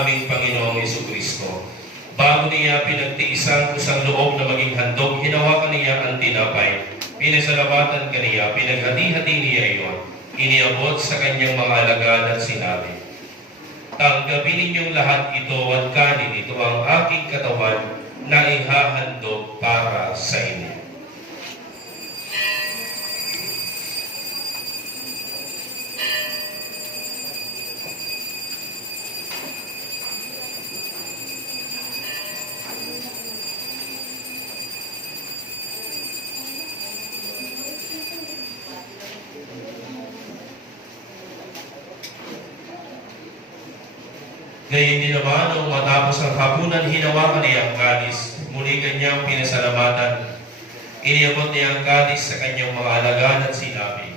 aming Panginoong Jesucristo. Bago niya pinagtiisan kusang loob na maging handog, hinawakan niya ang tinapay. Pinasalamatan kaniya, pinaghati-hati niya iyon. Iniabot sa kanyang mga alagad at sinabi, "Tanggapin ninyong lahat ito at kanin, ito ang aking katawan na ihahandog para sa inyo." Gayun din naman, nung matapos ang hapunan, hinawakan niya ang kalis. Muli kanyang pinasalamatan. Iniabot niya ang kalis sa kanyang mga alagad at sinabi,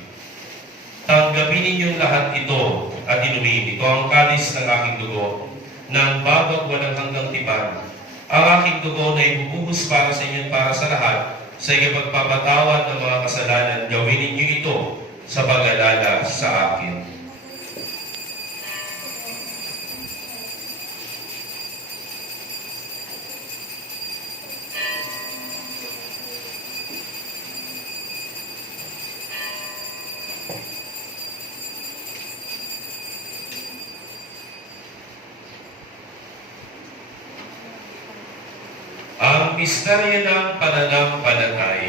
"Tanggapin ninyong lahat ito at inumin. Ito ang kalis ng aking dugo, ng bago at walang hanggang tipan. Ang aking dugo na ibubuhos para sa inyo at para sa lahat, sa ikapagpapatawad ng mga kasalanan. Gawin ninyo ito sa pag-alala sa akin." Ang misteryo ng pananampalataya.